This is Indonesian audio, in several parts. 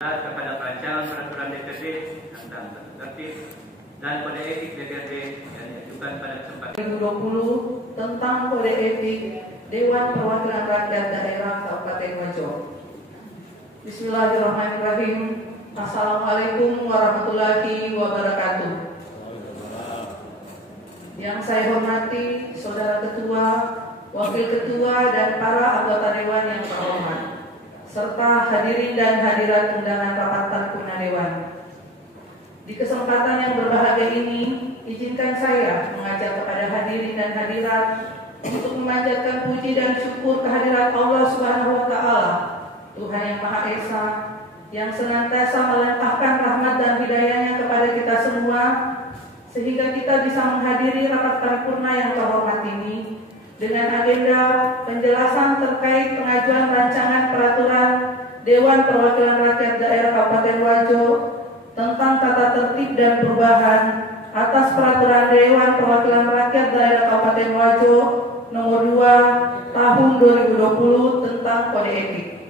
kepada perancangan peraturan DPRD tentang tata tertib dan kode etik DPRD yang diajukan pada kesempatan 2020 tentang kode etik Dewan Perwakilan Rakyat Daerah Kabupaten Wajo. Bismillahirrahmanirrahim. Assalamualaikum warahmatullahi wabarakatuh. Yang saya hormati Saudara Ketua, Wakil Ketua, dan para anggota Dewan yang terhormat, serta hadirin dan hadirat undangan rapat paripurna Dewan. Di kesempatan yang berbahagia ini, izinkan saya mengajak kepada hadirin dan hadirat untuk memanjatkan puji dan syukur kehadirat Allah Subhanahu wa Ta'ala, Tuhan yang Maha Esa, yang senantiasa melimpahkan rahmat dan hidayahnya kepada kita semua, sehingga kita bisa menghadiri rapat paripurna yang terhormat ini dengan agenda penjelasan terkait pengajuan rancangan peraturan Dewan Perwakilan Rakyat Daerah Kabupaten Wajo tentang tata tertib dan perubahan atas peraturan Dewan Perwakilan Rakyat Daerah Kabupaten Wajo nomor 2 tahun 2020 tentang kode etik.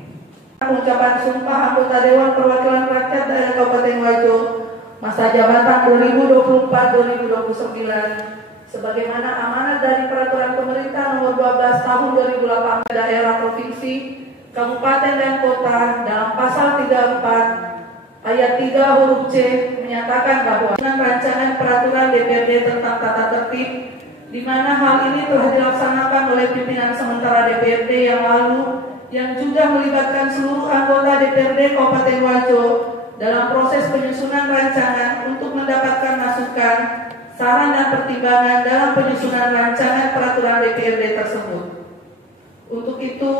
Ucapan sumpah anggota Dewan Perwakilan Rakyat Daerah Kabupaten Wajo masa jabatan 2024-2029 sebagaimana amanat dari Peraturan Pemerintah Nomor 12 Tahun 2008 daerah provinsi, kabupaten dan kota dalam pasal 34 ayat 3 huruf C menyatakan bahwa rancangan peraturan DPRD tentang tata tertib di mana hal ini telah dilaksanakan oleh pimpinan sementara DPRD yang lalu yang juga melibatkan seluruh anggota DPRD Kabupaten Wajo dalam proses penyusunan rancangan untuk mendapatkan masukan, saran dan pertimbangan dalam penyusunan rancangan peraturan DPRD tersebut. Untuk itu,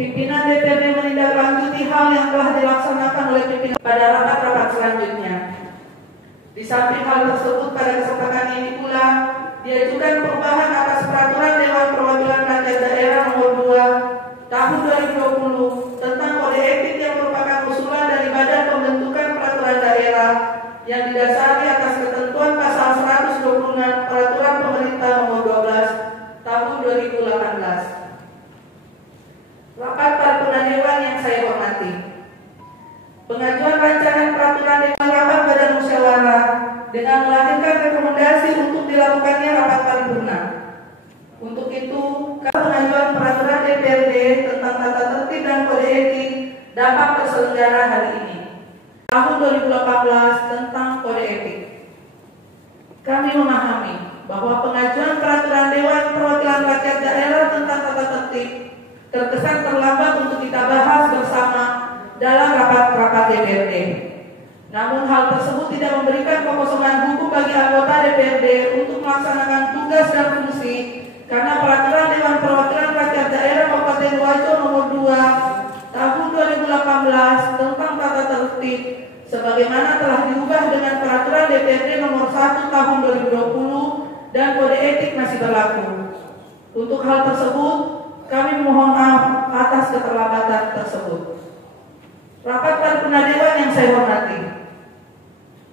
pimpinan DPRD menindaklanjuti hal yang telah dilaksanakan oleh pimpinan pada rapat-rapat selanjutnya. Di samping hal tersebut, pada kesempatan ini pula diajukan perubahan atas peraturan Dewan Perwakilan Rakyat Daerah nomor 2 tahun 2020 tentang kode etik yang merupakan usulan dari Badan Pembentukan Peraturan Daerah yang didasari atas ketentuan pasal 126 Peraturan Pemerintah Nomor 12 Tahun 2018. Rapat paripurna Dewan yang saya hormati, pengajuan rancangan peraturan Dewan rapat badan musyawarah dengan melahirkan rekomendasi untuk dilakukannya rapat paripurna. Untuk itu, pengajuan peraturan DPRD tentang tata tertib dan kode etik dapat terselenggara hari ini. Tahun 2018 tentang kode etik. Kami memahami bahwa pengajuan peraturan Dewan Perwakilan Rakyat Daerah tentang tata tertib terkesan terlambat untuk kita bahas bersama dalam rapat-rapat DPRD. Namun hal tersebut tidak memberikan kekosongan hukum bagi anggota DPRD untuk melaksanakan tugas dan fungsi karena peraturan Dewan Perwakilan Rakyat Daerah Kabupaten Wajo nomor 2 tahun 2018 tentang tata tertib sebagaimana telah diubah dengan peraturan DPRD nomor 1 tahun 2020 dan kode etik masih berlaku. Untuk hal tersebut, kami memohon maaf atas keterlambatan tersebut. Rapat paripurna Dewan yang saya hormati,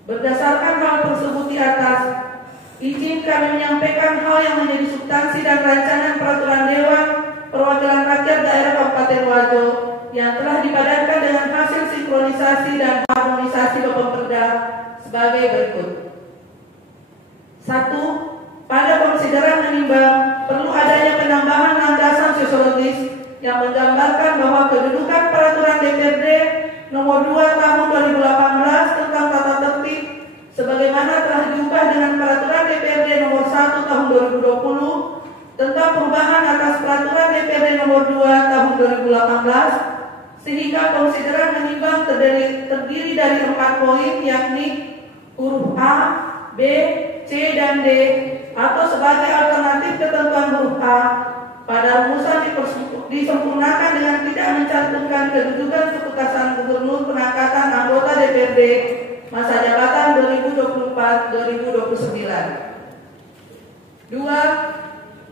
berdasarkan hal tersebut di atas, izin kami menyampaikan hal yang menjadi substansi dan rancangan peraturan Dewan Perwakilan Rakyat Daerah Kabupaten Wajo yang telah dipadankan dengan hasil sinkronisasi dan harmonisasi Bapemperda sebagai berikut. 1. Pada konsideran menimbang perlu adanya penambahan landasan sosiologis yang menggambarkan bahwa kedudukan peraturan DPRD nomor 2 tahun 2018 tentang tata tertib sebagaimana telah diubah dengan peraturan DPRD nomor 1 tahun 2020 tentang perubahan atas peraturan DPRD nomor 2 tahun 2018 sehingga konsideran menimbang terdiri dari 4 poin yakni huruf A, B, C, dan D atau sebagai alternatif ketentuan huruf A pada rumusan disempurnakan dengan tidak mencantumkan kedudukan keputusan gubernur pengangkatan anggota DPRD masa jabatan 2024-2029. 2.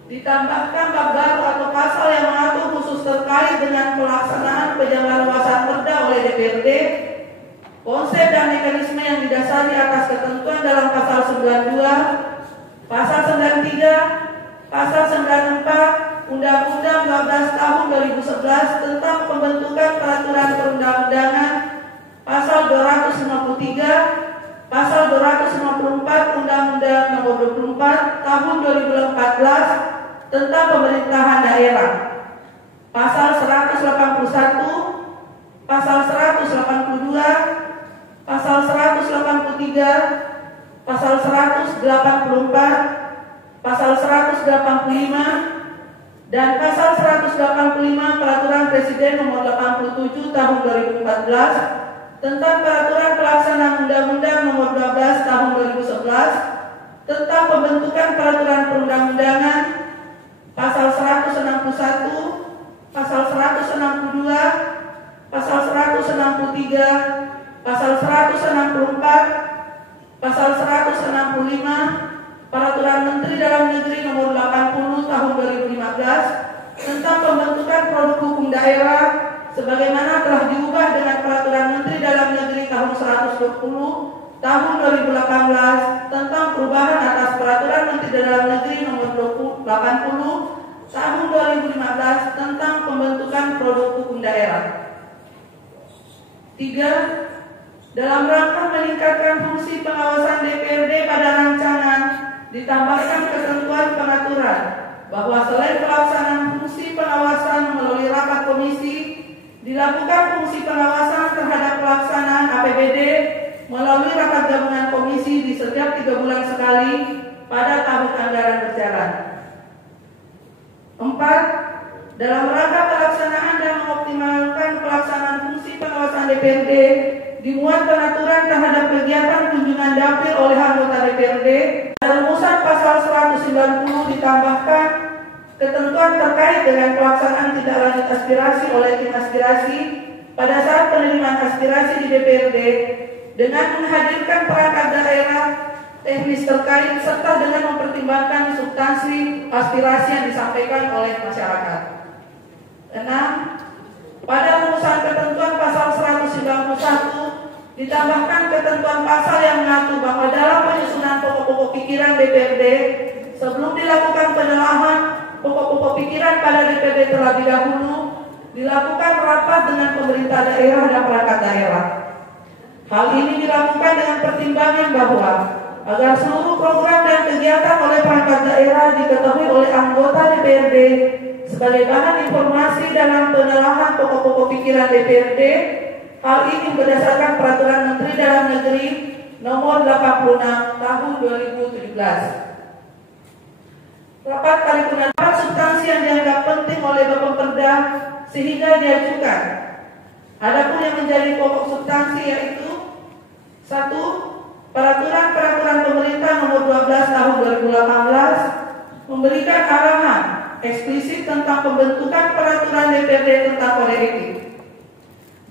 Ditambahkan bab baru atau pasal yang mengatur khusus terkait dengan pelaksanaan penjamaluasan perda oleh DPRD, konsep dan mekanisme yang didasari atas ketentuan dalam pasal 92, pasal 93, pasal 94, Undang-Undang 12 Tahun 2011 tentang pembentukan peraturan perundang-undangan, pasal 153, Pasal 254 Undang-Undang Nomor 24 Tahun 2014 tentang Pemerintahan Daerah, Pasal 181, Pasal 182, Pasal 183, Pasal 184, Pasal 185, dan Pasal 185 Peraturan Presiden Nomor 87 Tahun 2014 tentang Peraturan Pelaksanaan Undang-Undang Nomor 12 Tahun 2011 tentang Pembentukan Peraturan Perundang-undangan, Pasal 161, Pasal 162, Pasal 163, Pasal 164, Pasal 165, Peraturan Menteri Dalam Negeri Nomor 80 Tahun 2015 tentang Pembentukan Produk Hukum Daerah sebagaimana telah diubah dengan Peraturan Menteri Dalam Negeri Tahun 120 Tahun 2018 tentang perubahan atas Peraturan Menteri Dalam Negeri Nomor 80 Tahun 2015 tentang Pembentukan Produk Hukum Daerah. 3. Dalam rangka meningkatkan fungsi pengawasan DPRD pada rancangan, ditambahkan ketentuan pengaturan bahwa selain pelaksanaan fungsi pengawasan melalui rapat komisi, dilakukan fungsi pengawasan terhadap pelaksanaan APBD melalui rapat gabungan komisi di setiap 3 bulan sekali pada tahun anggaran berjalan. 4. Dalam rangka pelaksanaan dan mengoptimalkan pelaksanaan fungsi pengawasan DPRD, dimuat pengaturan terhadap kegiatan kunjungan dapil oleh anggota DPRD. Rumusan pasal 190 ditambahkan ketentuan terkait dengan pelaksanaan tindak lanjut aspirasi oleh tim aspirasi pada saat penerimaan aspirasi di DPRD dengan menghadirkan perangkat daerah teknis terkait serta dengan mempertimbangkan substansi aspirasi yang disampaikan oleh masyarakat. 6. Pada rumusan ketentuan pasal 191 ditambahkan ketentuan pasal yang mengatur bahwa dalam penyusunan pokok-pokok pikiran DPRD sebelum dilakukan penelahan pokok-pokok pikiran pada DPRD terlebih dahulu dilakukan rapat dengan pemerintah daerah dan perangkat daerah. Hal ini dilakukan dengan pertimbangan bahwa agar seluruh program dan kegiatan oleh perangkat daerah diketahui oleh anggota DPRD sebagai bahan informasi dalam penelahan pokok-pokok pikiran DPRD. Hal ini berdasarkan Peraturan Menteri Dalam Negeri Nomor 86 Tahun 2017. Rapat paripurna substansi yang dianggap penting oleh Bapemperda sehingga diajukan. Adapun yang menjadi pokok substansi yaitu 1. Peraturan pemerintah Nomor 12 Tahun 2018 memberikan arahan eksplisit tentang pembentukan peraturan DPRD tentang kode etik.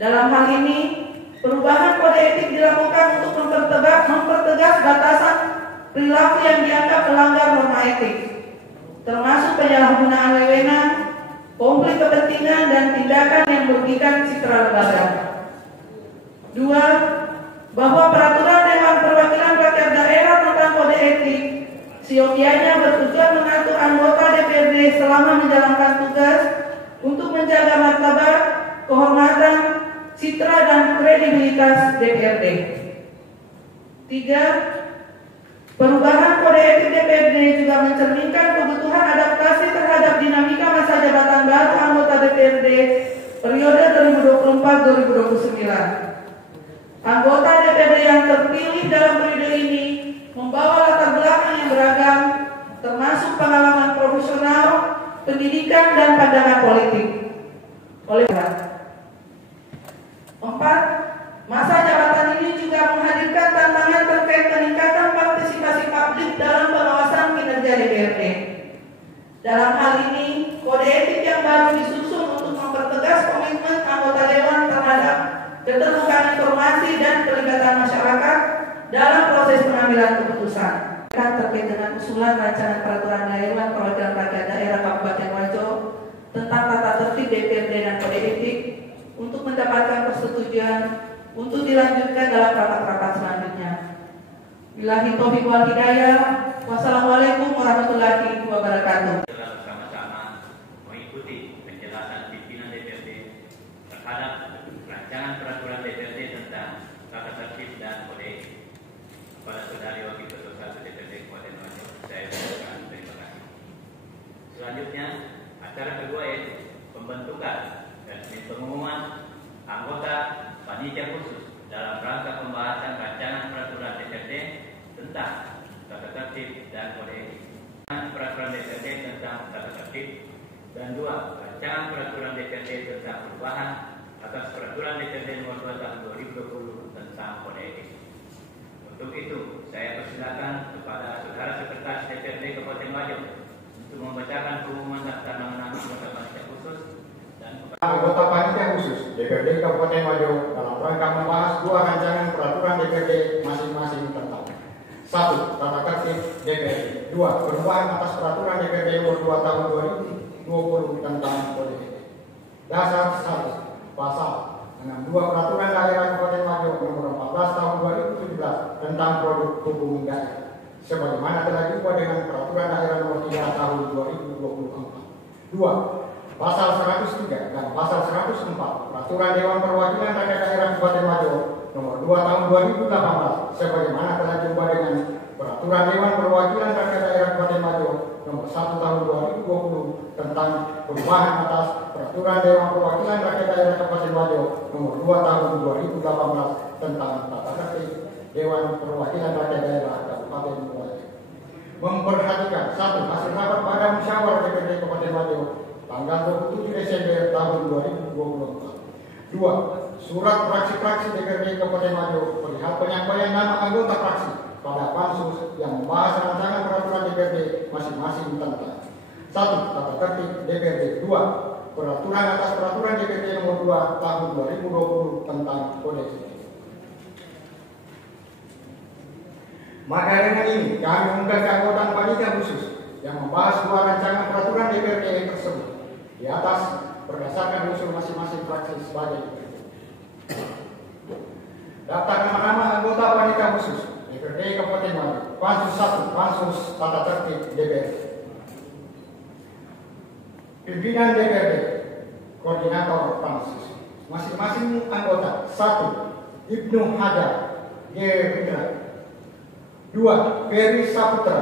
Dalam hal ini, perubahan kode etik dilakukan untuk mempertegas batasan perilaku yang dianggap melanggar norma etik, termasuk penyalahgunaan wewenang, konflik kepentingan, dan tindakan yang merugikan citra lembaga. 2. Bahwa peraturan Dewan Perwakilan Rakyat Daerah tentang kode etik siogianya bertujuan mengatur anggota DPRD selama menjalankan tugas untuk menjaga martabat, kehormatan, citra dan kredibilitas DPRD. 3. Perubahan kode etik DPRD juga mencerminkan kebutuhan adaptasi terhadap dinamika masa jabatan baru anggota DPRD periode 2024-2029. Anggota DPRD yang terpilih dalam periode ini membawa latar belakang yang beragam, termasuk pengalaman profesional, pendidikan, dan pandangan politik. Oleh 4. Masa jabatan ini juga menghadirkan tantangan terkait peningkatan partisipasi publik dalam pengawasan kinerja DPRD. Dalam hal ini, kode etik yang baru disusun untuk mempertegas komitmen anggota Dewan terhadap keterbukaan informasi dan pelibatan masyarakat dalam proses pengambilan keputusan. Terkait dengan usulan rancangan peraturan Dewan Perwakilan Rakyat Daerah Kabupaten Wajo tentang tata tertib DPRD dan kode etik untuk mendapatkan persetujuan untuk dilanjutkan dalam rapat-rapat selanjutnya. Billahi taufiq wal hidayah. Wassalamualaikum warahmatullahi wabarakatuh. Bersama-sama mengikuti penjelasan pimpinan DPRD terhadap rancangan peraturan DPRD tentang tata tertib dalam rangka pembahasan rancangan peraturan DPRD tentang tata tertib dan kode etik. Peraturan DPRD tentang tata tertib, dan 2. Rancangan peraturan DPRD tentang perubahan atas peraturan DPRD nomor 2 tahun 2020 tentang kode etik. Untuk itu, saya persilakan kepada Saudara Sekretaris DPRD Kabupaten Wajo untuk membacakan pengumuman daftar nama-nama anggota panitia khusus dan anggota panitia khusus DPRD Kabupaten Wajo dalam rangka membahas 2 rancangan peraturan DPRD masing-masing tentang 1. Tata tertib DPRD, 2. Perubahan atas peraturan DPRD nomor 2 tahun 2020 tentang kode etik. Dasar 1. Pasal 62 Peraturan Daerah Kabupaten Wajo nomor 14 tahun 2017 tentang produk hukum daerah, sebagaimana telah diubah dengan Peraturan Daerah nomor 3 tahun 2024. 2. Pasal 103 dan Pasal 104 Peraturan Dewan Perwakilan Rakyat Daerah Kabupaten Wajo nomor 2 tahun 2018, sebagaimana telah diubah dengan Peraturan Dewan Perwakilan Rakyat Daerah Kabupaten Wajo nomor 1 tahun 2020 tentang perubahan atas Peraturan Dewan Perwakilan Rakyat Daerah Kabupaten Wajo nomor 2 tahun 2018 tentang tata tertib Dewan Perwakilan Rakyat Daerah Kabupaten Wajo. Memperhatikan 1. Hasil rapat pada musyawarah DPRD Kabupaten Wajo tanggal 27 Desember tahun 2024. 2. Surat fraksi-fraksi DPRD Kabupaten Wajo perihal penyampaian nama anggota fraksi pada pansus yang membahas rancangan peraturan DPRD masing-masing tentang 1. Tata tertib DPRD, 2. Peraturan atas peraturan DPRD nomor 2 tahun 2020 tentang kode etik. Maka dengan ini kami mengundang anggota panitia khusus yang membahas 2 rancangan peraturan DPRD tersebut di atas berdasarkan usul masing-masing fraksi sebagai berikut. Daftar nama-nama anggota panitia khusus DPRD Kabupaten Wajo. Pansus 1, Pansus Tata Tertib DPRD. Pimpinan DPRD, Koordinator Pansus. Masing-masing anggota: 1. Ibnu Hajar, G. Ridra. 2. Ferry Saputra,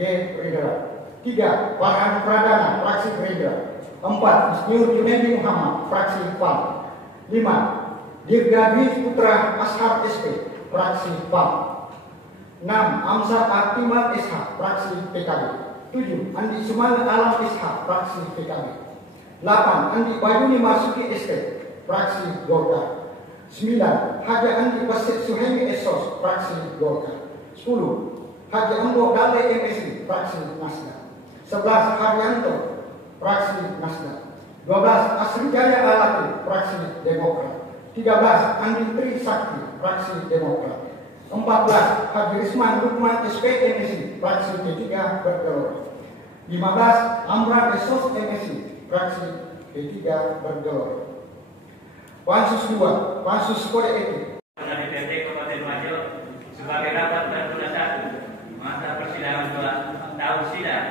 G. Ridra. 3. Farhan Pradana, fraksi Ridra. 4. Isniur Junaidi Muhammad, fraksi PAN. 5. Dirgawi Putra Ashar SP, fraksi PAN. 6. Amsar Atimat SH, fraksi PKB. 7. Andi Suman Alam SH, fraksi PKB. 8. Andi Bayuni Masuki ST, fraksi Golkar. 9. Haji Andi Basit Suhaimi Esos, fraksi Golkar. 10. Haji Ambo Dale MSI, fraksi Nasdaq. 11. Haryanto, fraksi Nasdaq. 12. Asri Jaya Alati, fraksi Demokrat. 13. Andi Tri Sakti, fraksi Demokrat. 14. Haji Risman Lukman SPMSI, fraksi P3 Bergelora. 15. Amran Esos MSI, fraksi P3 Bergelora. Pansus 2, Pansus Kode Etik. DPRD Kabupaten Wajo sebagai rapat tertunda 1 masa persidangan 2 tahun sidang